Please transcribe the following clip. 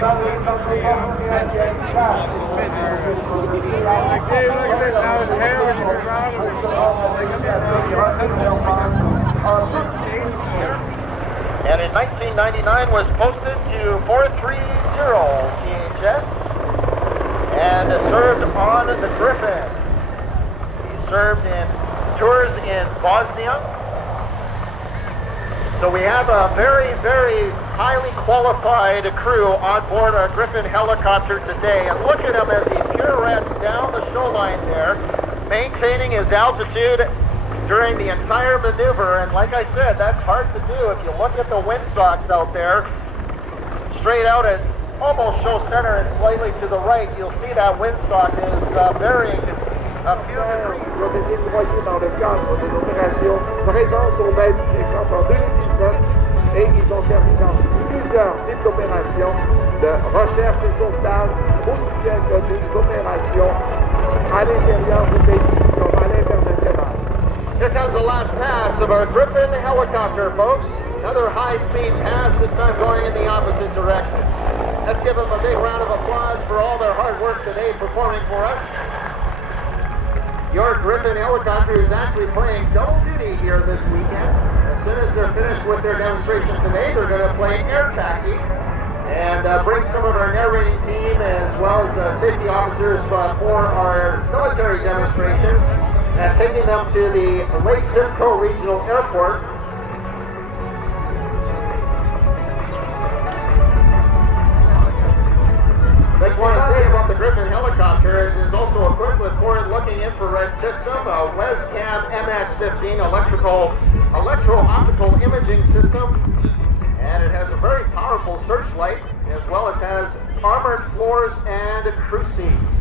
And in 1999 was posted to 430 CHS and served on the Griffon. He served in tours in Bosnia. So we have a very, very highly qualified crew on board our Griffon helicopter today. And look at him as he pirouettes down the shoreline there, maintaining his altitude during the entire maneuver. And like I said, that's hard to do. If you look at the windsocks out there, straight out at almost show center and slightly to the right, you'll see that windsock is varying a few degrees. Ils ont été noyés dans le cadre de l'opération Présence au Med en 2019 et ils ont servi dans plusieurs types d'opérations de recherche et sauvetage, aussi bien que des opérations à l'intérieur du pays comme à l'international. Here comes the last pass of our Griffon helicopter, folks. Another high-speed pass, this time going in the opposite direction. Let's give them a big round of applause for all their hard work today performing for us. Your Griffon helicopter is actually playing double duty here this weekend. As soon as they're finished with their demonstration today, they're going to play air taxi and bring some of our narrating team as well as safety officers for our military demonstrations and taking them to the Lake Simcoe Regional Airport. I just want to say about the Griffon helicopter, it is also equipped with forward-looking infrared system, a Wescam MX-15 electro-optical imaging system, and it has a very powerful searchlight, as well as has armored floors and crew seats.